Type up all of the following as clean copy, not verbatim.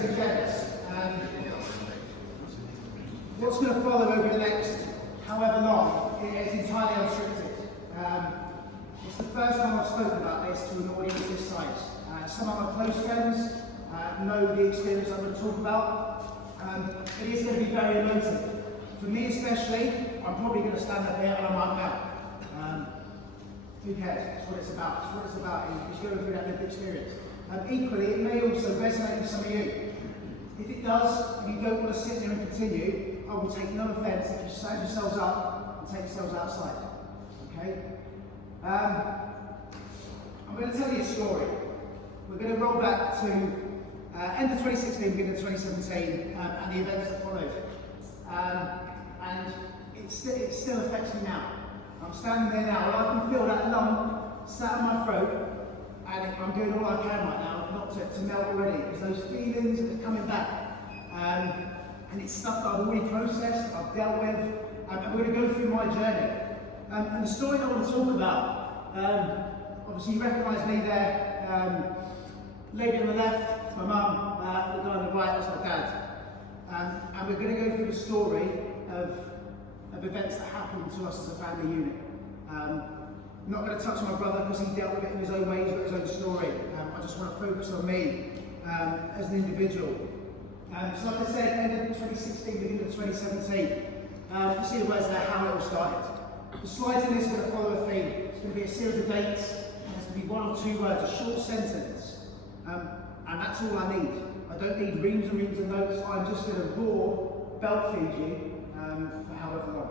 ladies and gents. What's going to follow over the next however long is entirely unscripted. It's the first time I've spoken about this to an audience this size. Some of my close friends know the experience I'm going to talk about. It is going to be very emotive. For me especially, I'm probably going to stand up here and I might melt. Who cares? That's what it's about. That's what it's about. Is going through that lived experience. Equally, it may also resonate with some of you. If it does, and you don't want to sit there and continue, I will take no offence if you stand yourselves up and take yourselves outside. Okay? I'm going to tell you a story. We're going to roll back to end of 2016, beginning of 2017, and the events that followed. And it still affects me now. I'm standing there now, and I can feel that lump sat in my throat, and I'm doing all I can right now not to melt already, because those feelings are coming back. And it's stuff that I've already processed, I've dealt with, and we're going to go through my journey. And the story I want to talk about, obviously you recognise me there, lady on the left, my mum, the guy on the right, that's my dad. And we're going to go through the story of events that happened to us as a family unit. I'm not going to touch on my brother because he dealt with it in his own way, he's got his own story. I just want to focus on me as an individual. So like I said, end of 2016, beginning of 2017, you see the words there, how it all started. The slides in this are going to follow a theme. It's going to be a series of dates, and it's going to be one or two words, a short sentence. And that's all I need. I don't need reams and reams of notes, I'm just going to raw belt feed you for however long.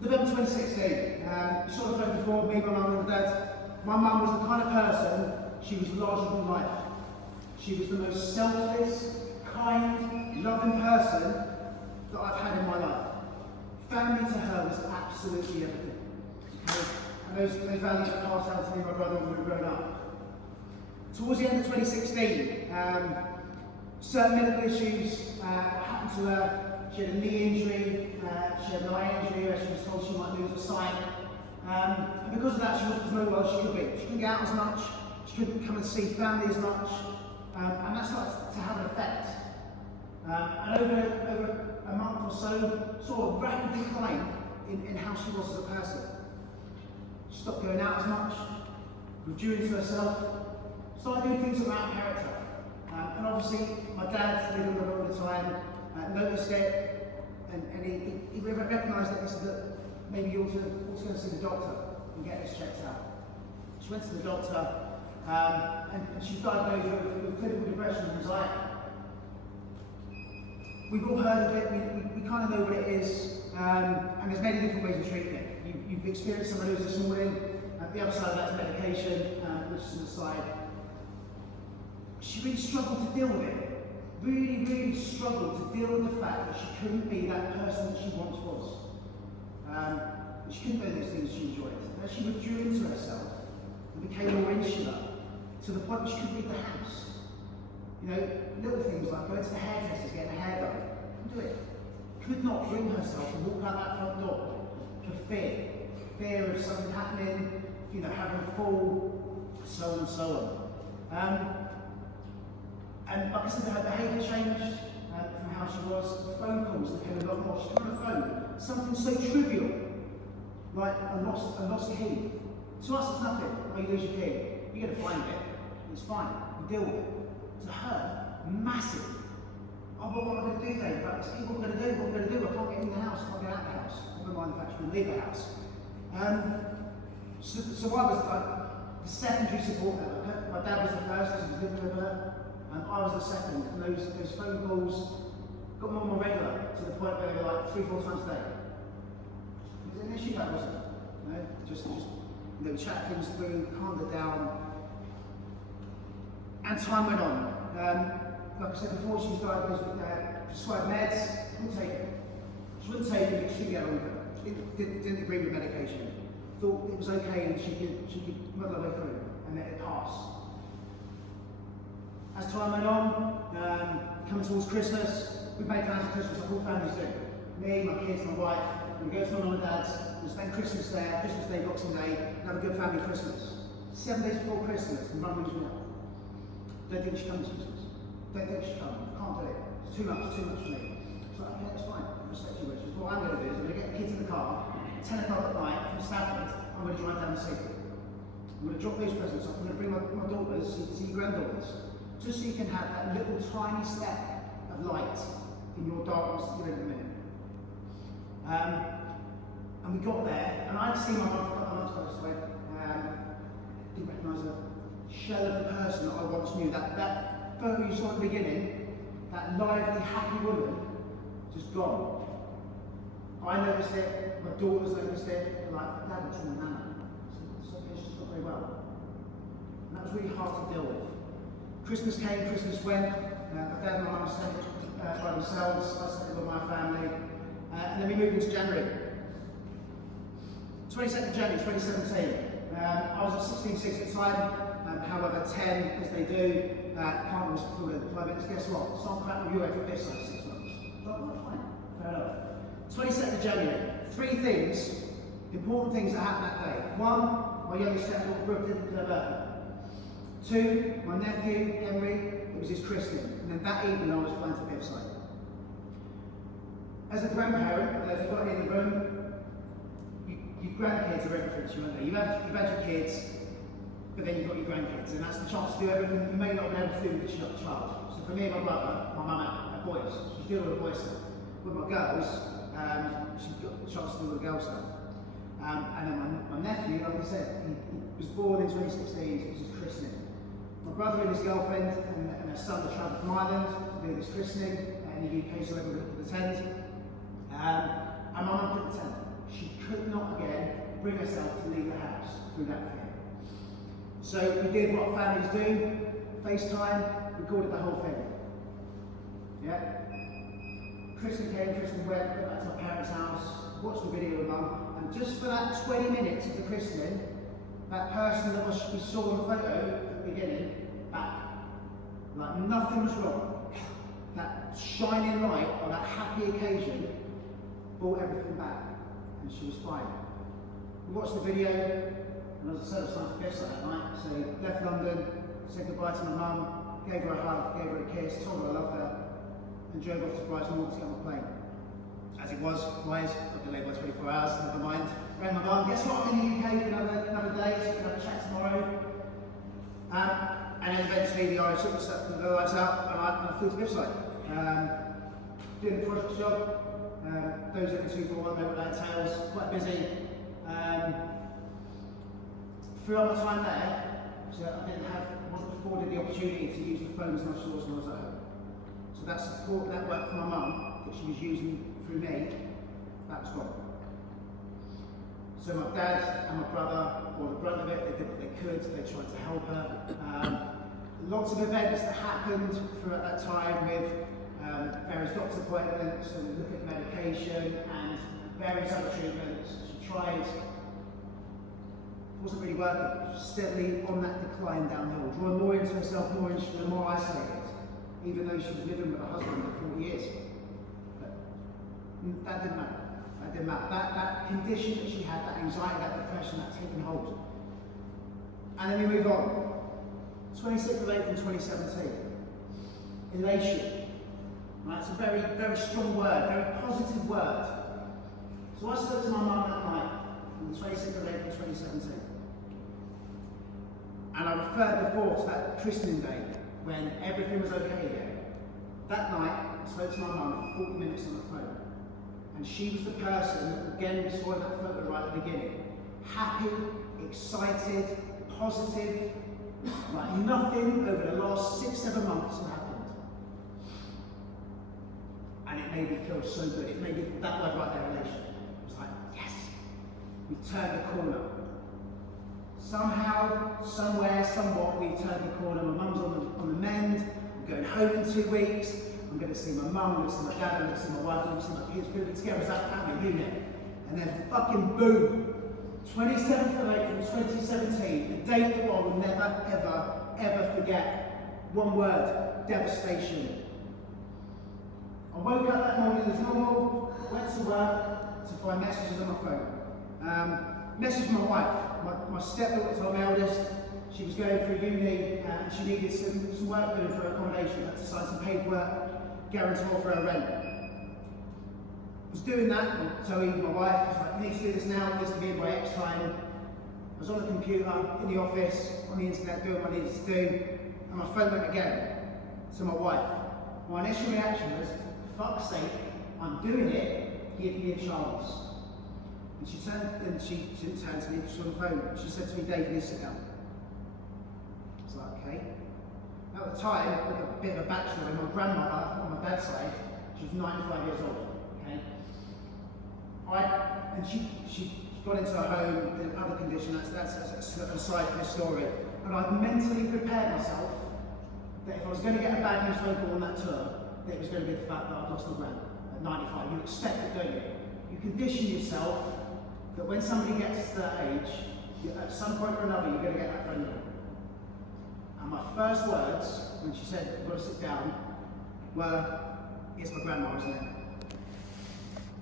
November 2016, you saw the photo before, me, my mum and my dad. My mum was the kind of person, she was larger than life. She was the most selfless, kind, loving person that I've had in my life. Family to her was absolutely everything. Okay? And those values are passed down to me and my brother when we were growing up. Towards the end of 2016, certain medical issues happened to her. She had a knee injury, she had an eye injury where she was told she might lose her sight. And because of that, she wasn't as mobile as she could be. She couldn't get out as much, she couldn't come and see family as much, and that started to have an effect. And over a month or so, saw a rapid decline in how she was as a person. She stopped going out as much, withdrew into herself, started doing things around character. And obviously, my dad lived with her all the time, noticed it, and he recognised that maybe you ought to go and see the doctor and get this checked out. She went to the doctor, and she was diagnosed with clinical depression and anxiety. We've all heard of it, we kind of know what it is, and there's many different ways of treating it. You've experienced some of those this morning, the other side of that is medication, which is to the side. She really struggled to deal with it. Really, really struggled to deal with the fact that she couldn't be that person that she once was. She couldn't do those things she enjoyed. As she withdrew into herself and became more insular, to the point where she couldn't leave the house. You know, little things like going to the hairdressers, getting her hair done. Couldn't do it. Could not bring herself to walk out that front door for fear. Fear of something happening, you know, having a fall, so on and so on. And like I said, her behaviour changed from how she was. Phone calls became a lot more. She got on the phone. Something so trivial, like a lost key. To us, it's nothing. Oh, you lose your key. You're going to find it. It's fine. You deal with it. To her, massive. Oh, but what am I going to do then? About this key? What am I going to do? What am I going to do? I can't get in the house. I can't get out of the house. Never mind the fact she can leave the house. So I was like the secondary support network. My dad was the first because he was living with her. I was the second, and those phone calls got more and more regular to the point where they were like 3-4 times a day. Was it an issue? That wasn't. You know, just you know, chat things through, calmed her down, and time went on. Like I said before, she was diagnosed with prescribed meds. Wouldn't take it. She wouldn't take it, but she didn't get on with it. Didn't agree with medication. Thought it was okay, and she could muddle her way through, and let it pass. As time went on, coming towards Christmas, we made plans for Christmas, like all families do. Me, my kids, my wife, we go to my mum and dad's, we spend Christmas there, Christmas Day, Boxing Day, and have a good family Christmas. 7 days before Christmas, and Mum rings me up. Don't think she comes to Christmas. Don't think she comes. can't do it. It's too much for me. It's like, okay, that's fine. I respect you, Richard. What I'm going to do is I'm going to get the kids in the car, 10 o'clock at night from Stafford, I'm going to drive down the city. I'm going to drop those presents off. I'm going to bring my daughters, so you can see your granddaughters, just so you can have that little tiny speck of light in your darkness that you're in a minute. And we got there, and I'd seen my mum for a couple of months this way. Didn't recognise a shell of the person that I once knew. That photo you saw at the beginning, that lively, happy woman, just gone. I noticed it, my daughters noticed it, they're like, Dad, what's wrong with Nana? So she's just not very well. And that was really hard to deal with. Christmas came, Christmas went, my dad and my mum stayed by themselves, I stayed with my family, and then we moved into January. 22nd of January 2017. I was at 16.6 at the time, however 10, as they do, partner was fulfilled deployments. Guess what? Some crap with you over this like 6 months. But well, fine, fair enough. 22nd of January, 3 things, important things that happened that day. 1, my youngest stepdaughter Brooke didn't do her birthday. 2, my nephew Henry, it was his christening. And then that evening I was flying to Biffside. As a grandparent, if you've got any in the room, your grandkids are everything to you, aren't they? You've had your kids, but then you've got your grandkids, and that's the chance to do everything that you may not have been able to do because you're not a child. So for me and my brother, my mum had boys, she's doing all the boy stuff. With my girls, she's got the chance to do all the girl stuff. And then my nephew, like I said, he was born in 2016, so it was his christening. My brother and his girlfriend and their son had travelled from Ireland to do this christening in the UK, so everybody could attend. And my mum couldn't attend. She could not again bring herself to leave the house through that fear. So we did what families do, FaceTime, recorded the whole thing. Yeah? Christmas came, Christmas went, went back to my parents' house, watched the video with mum, and just for that 20 minutes of the christening, that person that we saw in the photo at the beginning, back. Like nothing was wrong. That shining light on that happy occasion brought everything back. And she was fine. We watched the video, and as I said, I was trying to Biffside that night. So left London, said goodbye to my mum, gave her a hug, gave her a kiss, told her I loved her, and drove off to Brighton to get on the plane. As it was, wise, got delayed by 24 hours, never mind. Rang my mum, guess what, I'm in the UK for another day, so we can have a chat tomorrow. And then eventually the Irish took the lights out, and I flew to Biffside. Doing the project job. Those looking too far won't know what that entails. Quite busy. Throughout my time there, so I wasn't afforded the opportunity to use the phone as much as I was when I was at home. So that support network for my mum that she was using through me, that was gone. So my dad and my brother, or the brunt of it, they did what they could, they tried to help her. Lots of events that happened throughout that time with various doctor appointments and looking at medication and various other treatments. She tried, it wasn't really working. She was steadily on that decline downhill, drawing more into herself, more isolated, even though she was living with her husband for 40 years. But that didn't matter. That didn't matter. That condition that she had, that anxiety, that depression, that taking hold. And then we move on. 26th of April 2017. Elation. Right, it's a very, very strong word, very positive word. So I spoke to my mum that night, on the 26th of April 2017. And I referred before to that christening day, when everything was okay again. That night, I spoke to my mum for 40 minutes on the phone. And she was the person, again we saw in that photo right at the beginning, happy, excited, positive, like nothing over the last 6-7 months had happened. And it made me feel so good. It made me, that word right there, elation. It was like, yes, we turned the corner. Somehow, somewhere, somewhat, we turned the corner. My mum's on the mend. I'm going home in 2 weeks. I'm going to see my mum, I'm going to see my dad, I'm going to see my wife, I'm going to see my kids, we'll be together as that family unit. And then fucking boom, 27th of April 2017, the date that I will never, ever, ever forget. One word, devastation. I woke up that morning as normal, went to work to find messages on my phone. Message from my wife. My stepdaughter told my eldest she was going through uni and she needed some work doing for her accommodation. I had to sign some paperwork. guarantor for her rent. I was doing that, and Zoe, my wife, was like, you need to do this now, it needs to be in by X time. I was on the computer, in the office, on the internet, doing what I needed to do, and my phone went again to my wife. My initial reaction was, for fuck's sake, I'm doing it, give me a chance. And she turned, and she didn't turn to me, she was on the phone. She said to me, Dave, you need to sit down. I was like, okay. At the time, with a bit of a backstory, my grandmother, on my dad's side, she was 95 years old, okay? And she got into a home in other condition, that's aside from the story. And I'd mentally prepared myself that if I was going to get a bad news phone call on that tour, that it was going to be the fact that I'd lost my gran at 95. You expect it, don't you? You condition yourself that when somebody gets to that age, at some point or another, you're going to get that phone call. And my first words, when she said, you've got to sit down, were, it's my grandma, isn't it?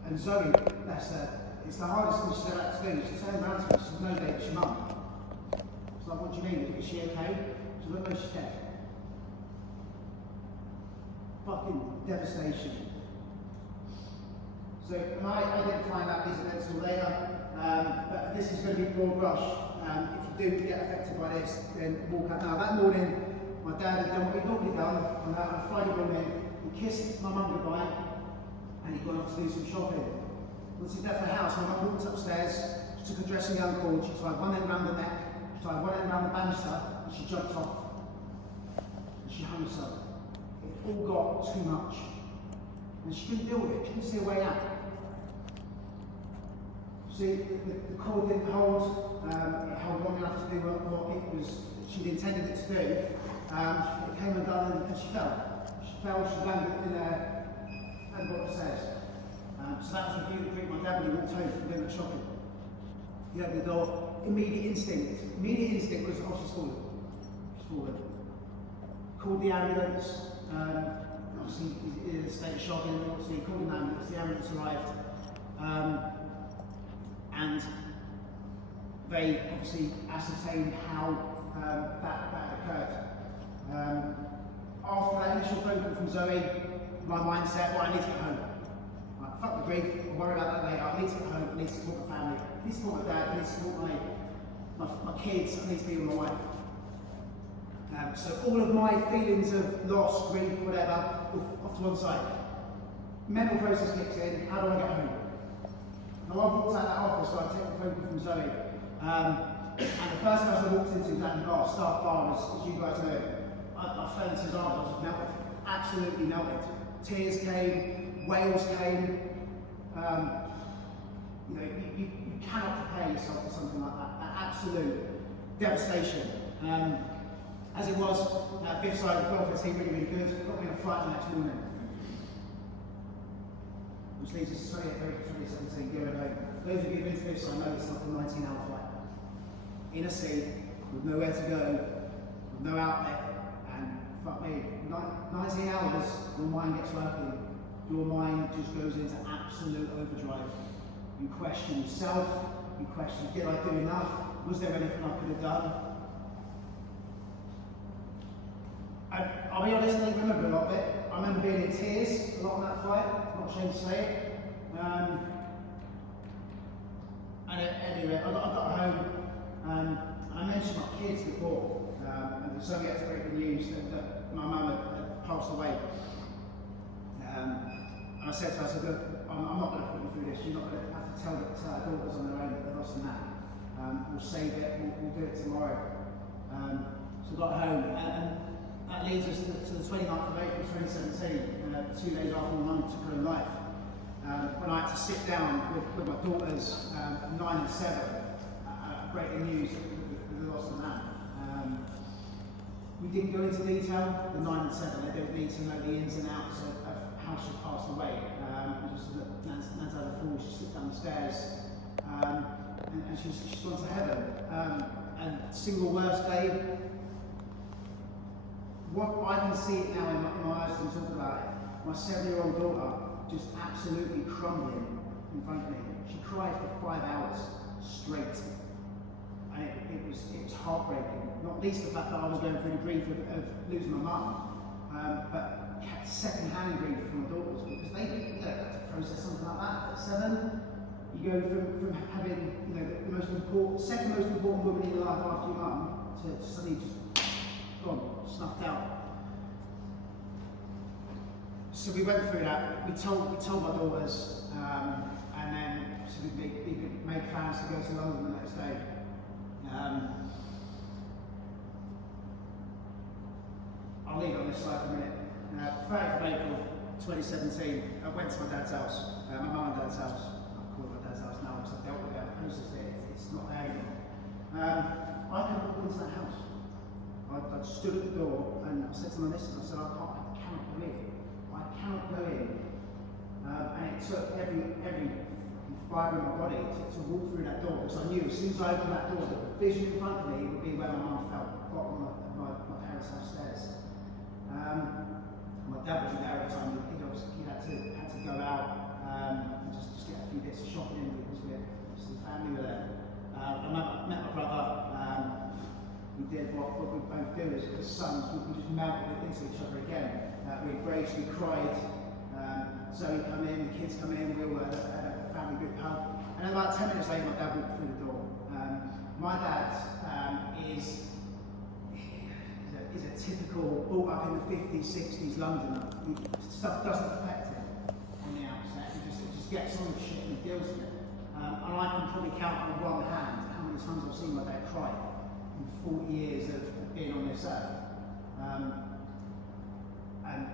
And Zoe, bless her, it's the hardest thing she said out to do. She turned around to me, she said, no, Dave, it's your mum. I was like, what do you mean? Is she okay? She said, no, she's dead. Fucking devastation. So, and I didn't find out these events till later, but this is going to be broad brush. If you do get affected by this, then walk out. Now, that morning, my dad had done what he'd normally done on a Friday morning. He kissed my mum goodbye, and he'd gone off to do some shopping. Once he left the house, my mum walked upstairs, she took a dressing gown cord, she tied one end around the neck, she tied one end around the banister, and she jumped off. And she hung herself. It all got too much. And she couldn't deal with it, she couldn't see a way out. See, the cord didn't hold, it held long enough to do what it was, she'd intended it to do. It came undone and she fell. She fell, she landed in there, and got upstairs. So that was a view that my dad when he walked home from doing the shopping. He opened the door, immediate instinct was, oh, she's fallen. She's fallen. Called the ambulance, obviously in a state of shock, and obviously he called an ambulance, the ambulance arrived. And they obviously ascertained how that occurred. After that initial phone call from Zoe, my mindset, well, I need to get home. Like, fuck the grief, I'll worry about that later. I need to get home, I need to support my family, I need to support my dad, I need to support my kids, I need to be with my wife. So all of my feelings of loss, grief, whatever, off to one side. Mental process kicks in, how do I get home? Now I walked out that office, so I take the phone call from Zoe. And the first person I walked into was that bar, staff bar, as you guys know. I fell into his arms, I was melted, absolutely melted. Tears came, wails came. You know, you cannot prepare yourself for something like that. Absolute devastation. As it was, Biff's side, the welfare team really good. Got me on a flight the next morning. Which leads us to 2017, going home. Those of you who've been to Biff's side know it's like a 19-hour flight. In a seat, with nowhere to go, with no outlet, and fuck me, 19 hours, your mind gets working. Your mind just goes into absolute overdrive. You question yourself, you question, did I do enough? Was there anything I could have done? I'll be honest, I don't remember a lot of it. I remember being in tears a lot on that flight, not ashamed to say it. And anyway, I got home, and I mentioned my kids before, and so we had to break the news that my mum had passed away. And I said to her, I said, look, I'm not going to put you through this, you're not going to have to tell our daughters on their own that they're lost in that. We'll save it, we'll do it tomorrow. So I got home, and that leads us to the 29th of April 2017, 2 days after my mum took her own life. When I had to sit down with my daughters, 9 and 7, breaking news of the loss of man. We didn't go into detail, the 9 and 7, they don't need to know the ins and outs of how she passed away. Just that Nan's had a fall, she slipped down the stairs, and she's gone to heaven. And single worst day, what I can see it now in my eyes and talk about it, my 7-year-old daughter just absolutely crumbling in front of me. She cried for 5 hours straight. And it was heartbreaking. Not least the fact that I was going through the grief of losing my mum. but kept second-hand ingredient from my daughters because they didn't have to process something like that at 7. You go from having, the most important, second most important woman in your life after your mum to suddenly just gone, snuffed out. So we went through that. We told my daughters, and then so we made plans to go to London the next day. I'll leave it on this slide for a minute. 3rd of April 2017, I went to my dad's house, my mum and dad's house. Call it my dad's house now because I've dealt with it, I've processed it, it's not there anymore. I couldn't walk into that house. I stood at the door and I said to my missus, I said, I cannot go in. I cannot go in. And it took every fibre in my body to walk through that door because I knew as soon as I opened that door, the vision in front of me would be where my mum felt, bottom of my parents' house stairs. My dad wasn't there at the time, he had to go out and just get a few bits of shopping in because the family were there. I met my brother. We did what we both do as sons. We just melted into each other again. We embraced, we cried. Zoe come in, the kids come in. We were at a family group hug. And about 10 minutes later, my dad walked through the door. My dad is a typical, brought up in the 50s, 60s Londoner. Stuff doesn't affect him on the outset. He just gets on with shit and deals with it. And I can probably count on one hand how many times I've seen my dad cry in 40 years of being on this earth. And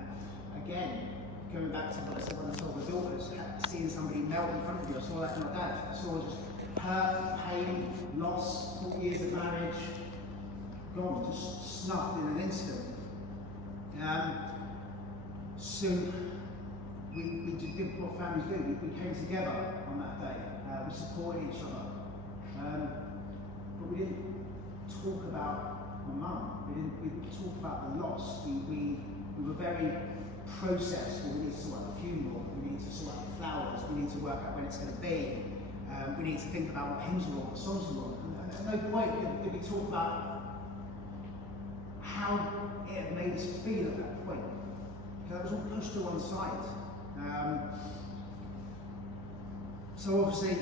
again, going back to what I said when I told my daughters, seeing somebody melt in front of you, I saw that in my dad. I saw just hurt, pain, loss, 40 years of marriage, gone, just snuffed in an instant. So we did what families do. We came together on that day. We supported each other. But we didn't talk about my mum. We didn't talk about the loss. We were very processed. We need to sort out the funeral. We need to sort out the flowers. We need to work out when it's going to be. We need to think about what hymns we want, what songs we want. And at no point did we talk about how it had made us feel at that point. Because that was all pushed to one side. So obviously,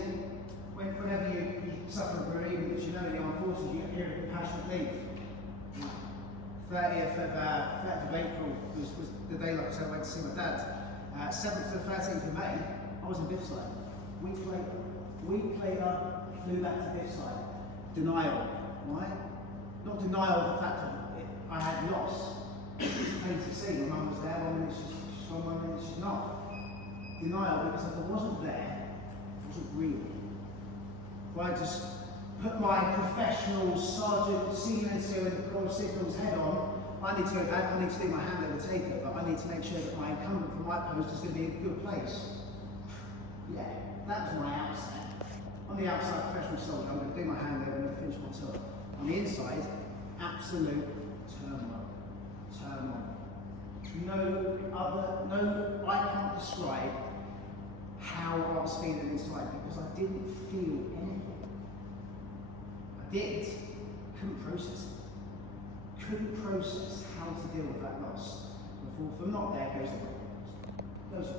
whenever you suffer a bereavement, as you know in the armed forces, you get a period of compassionate leave. 30th of April was the day, like I said, I went to see my dad. 7th to 13th of May, I was in Biffside. Week later, flew back to Biffside. Denial, right? Not denial of the fact that I had lost. Plain to see, my mum was there, 1 minute she's gone, 1 minute she's not. Denial, because if I wasn't there, it wasn't real. If I just put my professional sergeant, senior engineer with the Corps Signals head on, I need to go back, I need to do my handover taker, but I need to make sure that my incumbent from my post is going to be in a good place. Yeah, that was my outset. On the outside, professional soldier, I'm going to do my handover and I'm going to finish my tour. On the inside, absolute turmoil. I can't describe how I was feeling inside because I didn't feel anything. I did, couldn't process it. Couldn't process how to deal with that loss. Before, from not there goes the goes.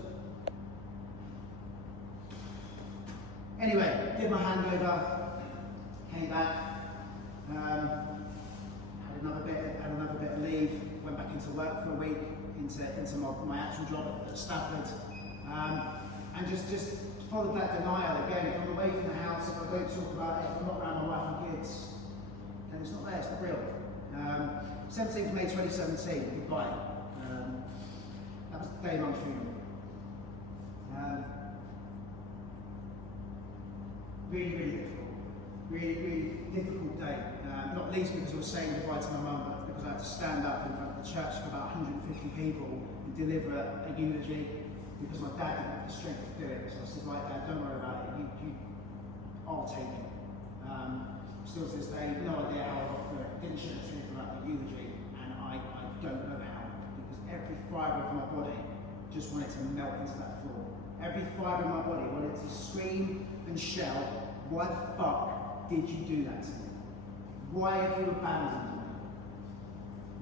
Anyway, did my handover, came back, had another bit of leave, went back into work for a week, into my actual job at Stafford, and just followed that denial again. If I'm away from the house, if I don't talk about it, if I'm not around my wife and kids, then it's not there, it's not real. 17th of May 2017, goodbye. That was the day of my funeral. Really difficult. Really difficult day. Not least because I was saying goodbye to my mum, but because I had to stand up in front of the church for about 150 people and deliver a eulogy because my dad didn't have the strength to do it. So I said, right, Dad, don't worry about it. I'll take it. Still to this day, no idea how I got through it. Didn't shed a tear throughout the eulogy, and I don't know how, because every fibre of my body just wanted to melt into that floor. Every fibre of my body wanted to scream and shout, why the fuck did you do that to me? Why have you abandoned me?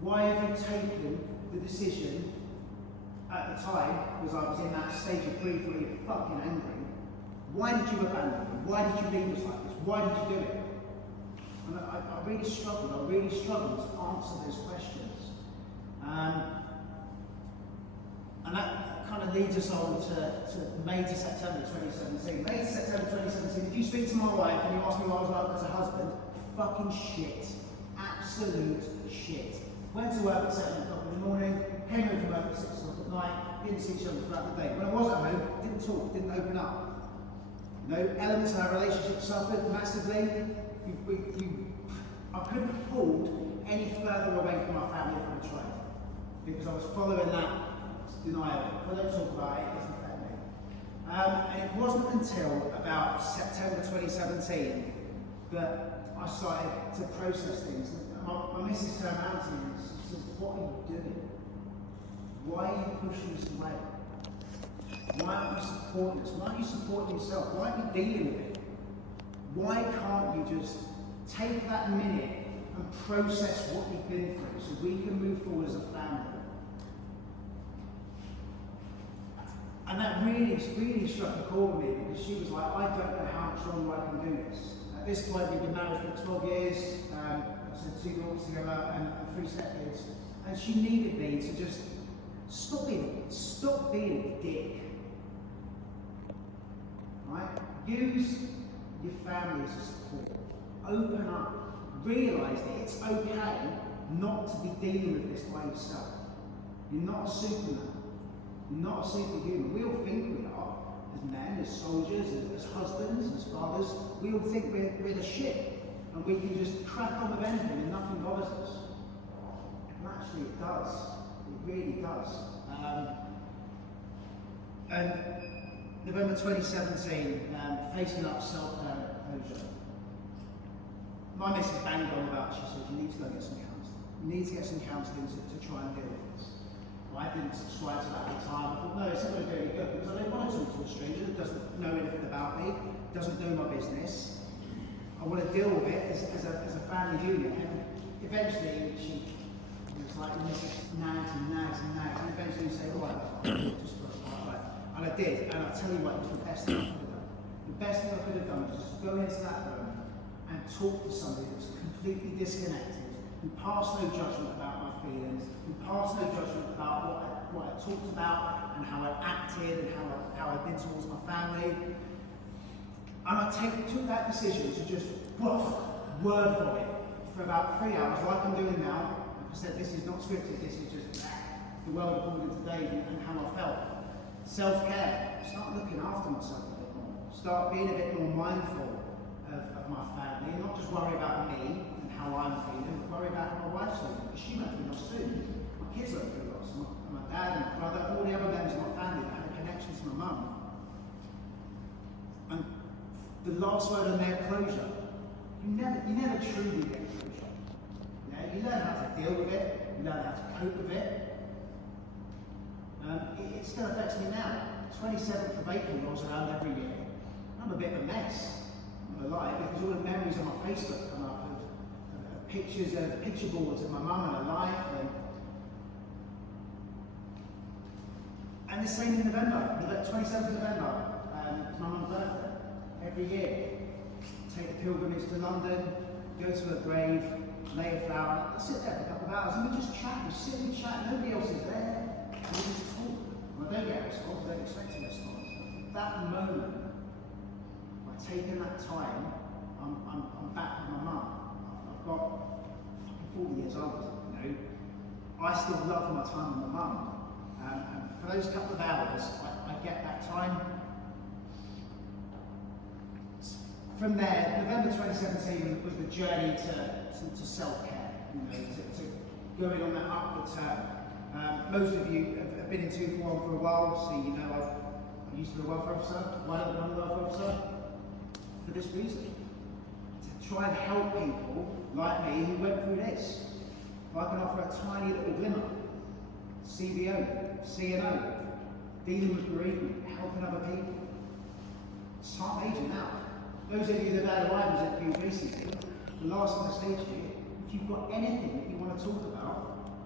Why have you taken the decision at the time, because I was in that stage of grief where you're fucking angry. Why did you abandon me? Why did you leave us like this? Why did you do it? And I really struggled to answer those questions. And that kind of leads us on to May to September 2017. May to September 2017, if you speak to my wife and you ask me what I was like as a husband, fucking shit. Absolute shit. Went to work at 7 o'clock in the morning, came home from work at 6 o'clock at night, didn't see each other throughout the day. When I was at home, didn't talk, didn't open up. No elements of our relationship suffered massively. I couldn't have pulled any further away from my family if I tried, because I was following that denial. If I don't talk about it, it doesn't affect me. And it wasn't until about September 2017 that I started to process things. My missus turned around to me and said, "What are you doing? Why are you pushing us away? Why aren't you supporting us? Why aren't you supporting yourself? Why aren't you dealing with it? Why can't you just take that minute and process what you've been through so we can move forward as a family?" And that really struck a chord with me, because she was like, "I don't know how much longer I can do this." At this point, we've been married for 12 years, so 2 daughters together and 3 stepkids. And she needed me to just stop being a dick. Right? Use your family as a support. Open up. Realise that it's okay not to be dealing with this by yourself. You're not a superman. You're not a superhuman. We all think we are. As men, as soldiers, as husbands, as fathers, we all think we're the shit. And we can just crack on with anything and nothing bothers us. And actually it does. It really does. And November 2017, facing up self-closure. My missus banged on about, she said, "You need to go get some counselling. You need to get some counselling to try and deal with this." Well, I didn't subscribe to that at the time. I thought, no, it's not going to do any good, because I don't want to talk to a stranger that doesn't know anything about me, doesn't know my business. I want to deal with it as a family unit. And eventually she was like, nags, and eventually you say, "All right, just for a while." And I did, and I'll tell you what, it was the best thing I could have done. The best thing I could have done was just go into that room and talk to somebody that was completely disconnected, who passed no judgment about my feelings, who passed no judgment about what I talked about and how I acted and how I'd been towards my family. And I took that decision to just word vomit for about 3 hours, like I'm doing now. Like I said, this is not scripted, this is just the world according to Dave and how I felt. Self-care. Start looking after myself a bit more. Start being a bit more mindful of my family, and not just worry about me and how I'm feeling, but worry about how my wife's feeling, because she went through loss too. My kids went through loss, my dad and my brother, and all the other members of my family that had a connection to my mum. And the last word on their closure, you never truly get closure. Yeah, you learn how to deal with it, you learn how to cope with it. It still affects me now. 27th of April rolls around every year. I'm a bit of a mess, I'm not gonna lie, because all the memories on my Facebook come up of pictures, picture boards of my mum and her life. And the same in November, the 27th of November, it's my mum's birthday. Every year, take the pilgrimage to London, go to her grave, lay a flower. I sit there for a couple of hours and we just chat. We sit and chat. Nobody else is there. We just talk. And I don't get a response. I don't expect a response. But that moment, by taking that time, I'm back with my mum. I've got fucking 40 years old. You know, I still love my time with my mum. And for those couple of hours, I get that time. From there, November 2017 was the journey to self-care, you know, to going on that upward turn. Most of you have been in 241 for a while, so you know I used to be a welfare officer. Why don't I become a welfare officer? For this reason. To try and help people like me who went through this. If I can offer a tiny little glimmer, CVO, CNO, dealing with bereavement, helping other people. Start aging out. Those of you that have had arrivals at you recently, the last thing I say to you, if you've got anything that you want to talk about,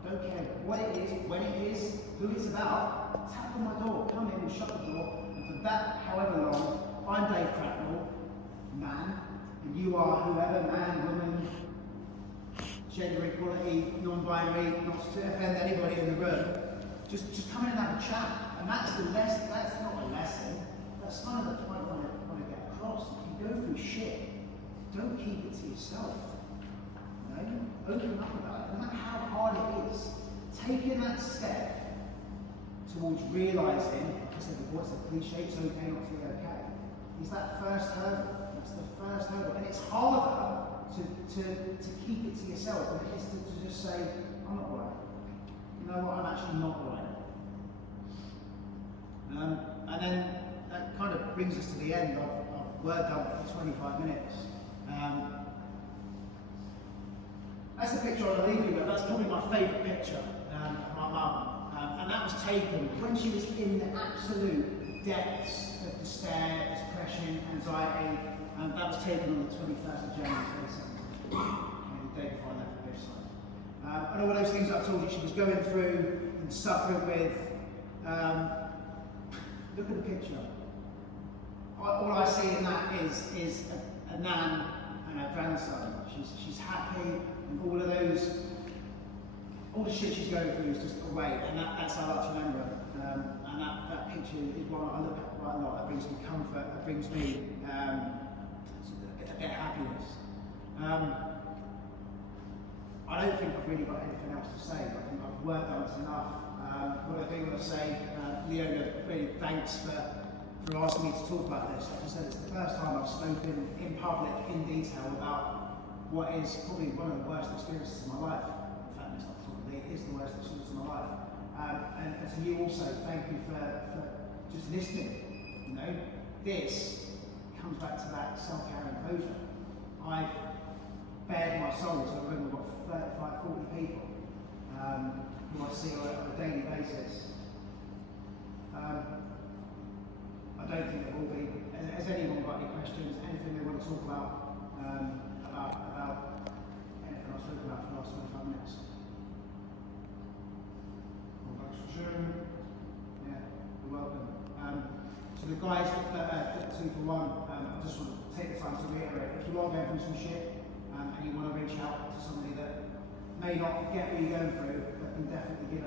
Don't care what it is, when it is, who it's about. Tap on my door, come in and shut the door. And for that, however long, I'm Dave Cracknell, man, and you are whoever, man, woman, gender equality, non-binary, not to offend anybody in the room. Just come in and have a chat. And that's the lesson. That's not a lesson. That's kind of the point I want to get across. If you go through shit, don't keep it to yourself. You know? Open up about it. No matter how hard it is, taking that step towards realising, like I said before, it's a cliche, it's okay not to be okay, is that first hurdle. That's the first hurdle. And it's harder to keep it to yourself than it is to just say, I'm not right. You know what, I'm actually not right. And then that kind of brings us to the end of Word Dump for 25 minutes. That's the picture I'll leave you with. That's probably my favourite picture of my mum. And that was taken when she was in the absolute depths of despair, depression, anxiety. That was taken on the 21st of January 2017, the day before I left for this side. And all those things I told you she was going through and suffering with. Look at the picture. All I see in that is a nan and her grandson. She's happy, and all the shit she's going through is just away, and that's how I like to remember it. And that picture is one I look at quite a lot. It brings me comfort, it brings me a bit of happiness. I don't think I've really got anything else to say. I think I've worked on it enough. What I do want to say, Leona, really thanks for asking me to talk about this. Like I said, it's the first time I've spoken in public, in detail, about what is probably one of the worst experiences of my life. In fact, it's not probably, it is the worst experience of my life. And to you also, thank you for just listening. You know, this comes back to that self-care and closure. I've bared my soul to a room of about 35, 40 people who I see on a daily basis. I don't think there will be. Has anyone got any questions? Anything they want to talk about? About anything I spoke about for the last 25 minutes? Well, thanks for sharing. Yeah, you're welcome. So the guys at 2 for 1, I just want to take the time to reiterate, if you are going through some shit and you want to reach out to somebody that may not get what you're going through, but can definitely give